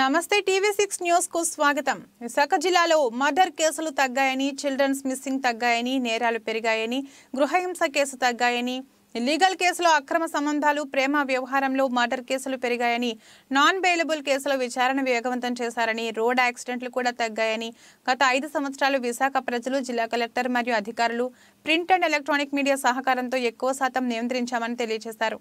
నమస్తే టీవీ6 న్యూస్ కు స్వాగతం. విశాఖ జిల్లాలో మర్డర్ కేసులు తగ్గాయని, చిల్డ్రన్స్ మిస్సింగ్ తగ్గాయని, నేరాలు పెరిగాయని, గృహహింస కేసు తగ్గాయని, లీగల్ కేసులో అక్రమ సంబంధాలు, ప్రేమ వ్యవహారంలో మర్డర్ కేసులు పెరిగాయని, నాన్ బెయిలబుల్ కేసులో విచారణ వేగవంతం చేశారని, రోడ్ యాక్సిడెంట్లు కూడా తగ్గాయని, గత 5 సంవత్సరాలు విశాఖ ప్రజలు, జిల్లా కలెక్టర్ మరియు అధికారులు ప్రింట్ అండ్ ఎలక్ట్రానిక్ మీడియా సహకారంతో ఎక్కువ శాతం నియంత్రించామని తెలియజేశారు.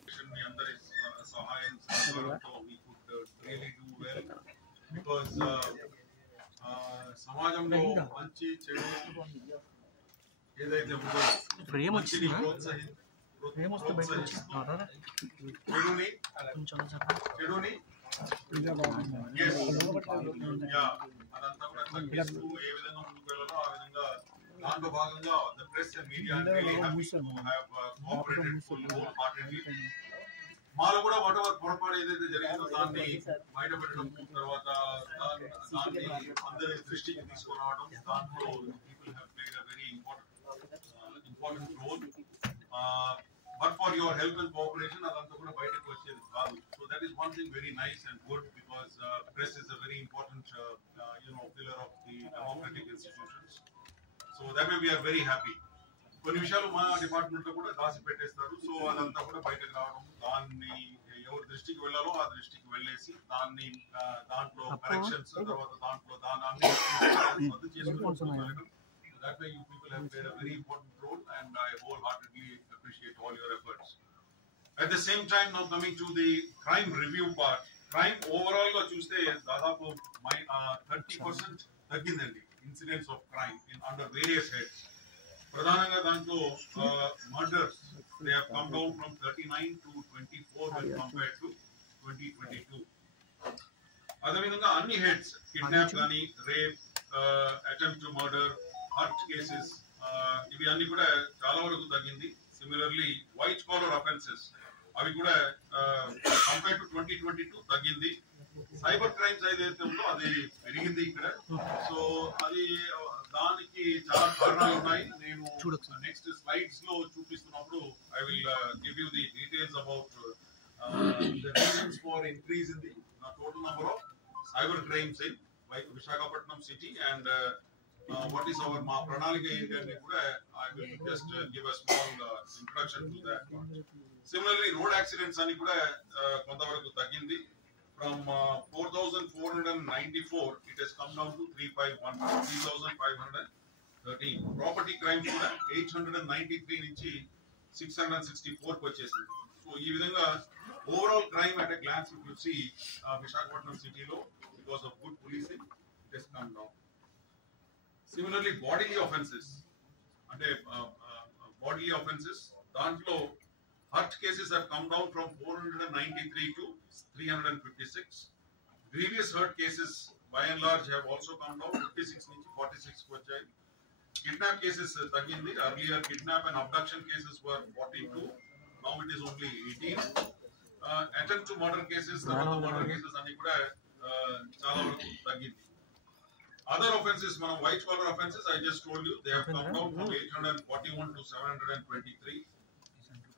Because సమాజంలో మంచి చెడు ఏదైతే ఉందో చెడుని అదంతా కూడా తగ్గిస్తూ ఏ విధంగా ముందుకు వెళ్ళాలో ఆ విధంగా దాంట్లో భాగంగా the press and media are really happy to have cooperated wholeheartedly. మాలో కూడా వాటెవర్ పొరపాటు ఏదైతే జరిగిందో దాన్ని బయటపెట్టడం, తర్వాత దాన్ని అందరి దృష్టికి తీసుకురావడం, దాంట్లో people have played a very important role. But for your help and cooperation అదంతా కూడా బయటకు వచ్చేది కాదు. So that is one thing very nice and good, because press is a very important pillar of the democratic institutions. So that way we are very happy. కొన్ని విషయాలు మా department లో కూడా దాచి పెట్టేస్తారు. సో అదంతా కూడా బయటకు రావడం, దాన్ని ఎవరి దృష్టికి వెళ్ళాలో ఆ దృష్టికి వెళ్ళేసి దాన్ని దాంట్లో కరెక్షన్స్, తర్వాత దాంట్లో దాన్ని రద్దు చేసుకుని that way you people have played a very important role and I wholeheartedly appreciate all your efforts. At the same time, now coming to the crime review part, crime overall ga chuste dadapu 30% taggindandi incidents of crime in under various heads. ప్రధానంగా దాంట్లో murders they have come down from 39 to 24 when compared to 2022. అదేవిధంగా అన్ని heads, kidnap కానీ, rape, attempt to murder, hurt cases, ఇవి అన్ని కూడా చాలా వరకు తగ్గింది. సిమిలర్లీ వైట్ కాలర్ అఫెన్సెస్ అవి కూడా కంపేర్ టు 2022 తగ్గింది. సైబర్ క్రైమ్స్ ఏదైతే ఉందో అది పెరిగింది ఇక్కడ. సో అది దానికి చాలా కారణాలు ఉన్నాయి. నేను నెక్స్ట్ స్లైడ్స్ లో చూపిస్తున్నప్పుడు I will give you the details about the reasons for increase in the total number of cyber crimes in Visakhapatnam city and what is our మా ప్రణాళిక ఏంటి అని కూడా I will just give a small introduction to that. Similarly road accidents అని కూడా కొంతవరకు తగ్గింది. From 4,494 it has come down to 3,513. Property crimes కూడా 893 నుంచి 664 కు వచ్చేసింది. సో ఈ విధంగా overall crime at a glance if you see Visakhapatnam సిటీలో because of good policing it has come down. Similarly bodily offenses అంటే bodily offenses దాంట్లో hurt cases have come down from 493 to 356. Grievous hurt cases by and large have also come down 56 నుంచి 46 కు వచ్చాయి. Kidnap cases తగ్గింది. Earlier kidnap and abduction cases were 42. Now it is only 18. Attempt to murder cases, murder cases అన్ని కూడా చాలా వరకు తగ్గింది. Other offenses, మనం white collar offenses, I just told you, they have come down from 841 to 723.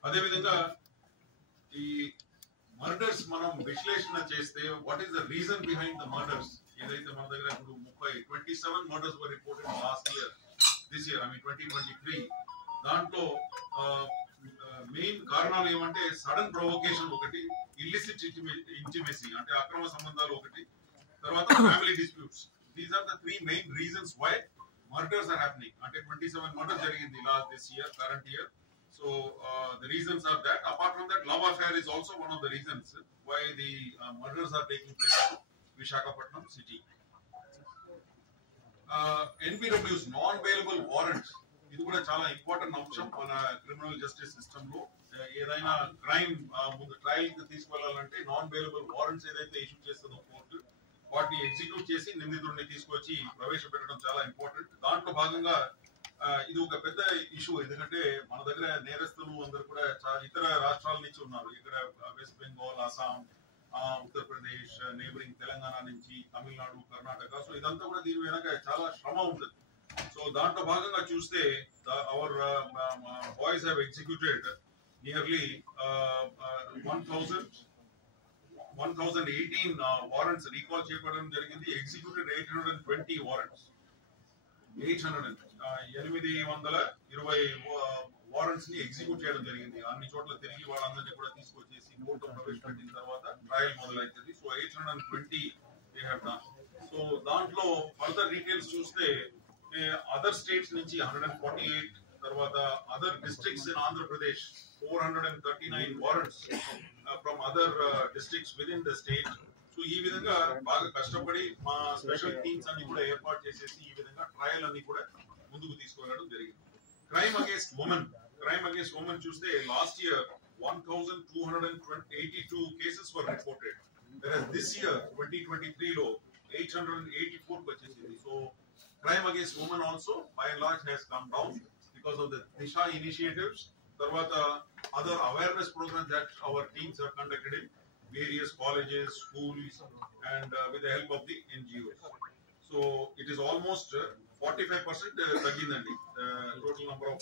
అదేవిధంగా ఈ murders మనం విశ్లేషణ చేస్తే what is the reason behind the murders, ఏదైతే మన దగ్గర ఇప్పుడు 27 murders were reported last year, this year I mean 2023. దాంట్లో మెయిన్ కారణాలు ఏమంటే సడన్ ప్రొవోకేషన్ ఒకటి, ఇల్లిసిట్ ఇంటిమసీ అంటే అక్రమ సంబంధాలు ఒకటి, తర్వాత family disputes. These are the 3 main reasons why murders are happening. అంటే 27 మర్డర్స్ జరిగింది last this year, current year. So the reasons are that. Apart from that, love affair is also one of the reasons why the murders are taking place in Visakhapatnam city. NBW's non-bailable warrants, ఇది కూడా చాలా important అంశం మన criminal justice system లో. ఏదైనా crime ముందు trial కి తీసుకెళ్లాలంటే non bailable warrants ఏదైతే ఇష్యూ చేస్తుందో కోర్టు, వాటిని ఎగ్జిక్యూట్ చేసి నిందితుడిని తీసుకొచ్చి ప్రవేశపెట్టడం చాలా ఇంపార్టెంట్. దాంట్లో భాగంగా ఇది ఒక పెద్ద ఇష్యూ, ఎందుకంటే మన దగ్గర నేరస్తులు అందరు కూడా ఇతర రాష్ట్రాల నుంచి ఉన్నారు. ఇక్కడ వెస్ట్ బెంగాల్, అస్సాం, ఉత్తరప్రదేశ్, నేబరింగ్ తెలంగాణ నుంచి, తమిళనాడు, కర్ణాటక. సో ఇదంతా కూడా దీని వెనక చాలా శ్రమ ఉంటుంది. సో దాంట్లో భాగంగా చూస్తే our boys have executed nearly 1,000 1018 warrants recall చేయబడడం జరిగింది. Executed 820 warrants. 820 వారెంట్స్ ని ఎగ్జిక్యూట్ చేయడం జరిగింది. అన్ని చోట్ల తిరిగి వాళ్ళందరినీ కూడా తీసుకొచ్చేసి కోర్టులో ప్రవేశపెట్టిన తర్వాత ట్రయల్ మొదలైతుంది. So 820 they have done. So దాంట్లో ఫర్దర్ డీటెయిల్స్ చూస్తే అదర్ స్టేట్స్ నుంచి 148, తర్వాత other districts in Andhra Pradesh 439 warrants from other districts with in the state. So ఈ విధంగా బాగా కష్టపడి మా స్పెషల్ టీమ్స్ అన్ని కూడా ఏర్పాటు చేసేసి ఈ విధంగా ట్రయల్ అన్ని కూడా ముందుకు తీసుకువెళ్ళడం జరిగింది. క్రైమ్ అగేన్స్ట్ ఉమెన్ చూస్తే last year 1282 cases were reported. This year 2023 లో 884 వచ్చేసింది. So crime against women also by and large has come down because of the Disha initiatives. Tarvata other awareness programs that our teams have conducted in various colleges, schools, and with the help of the NGOs. So it is almost 45% taggindandi total number of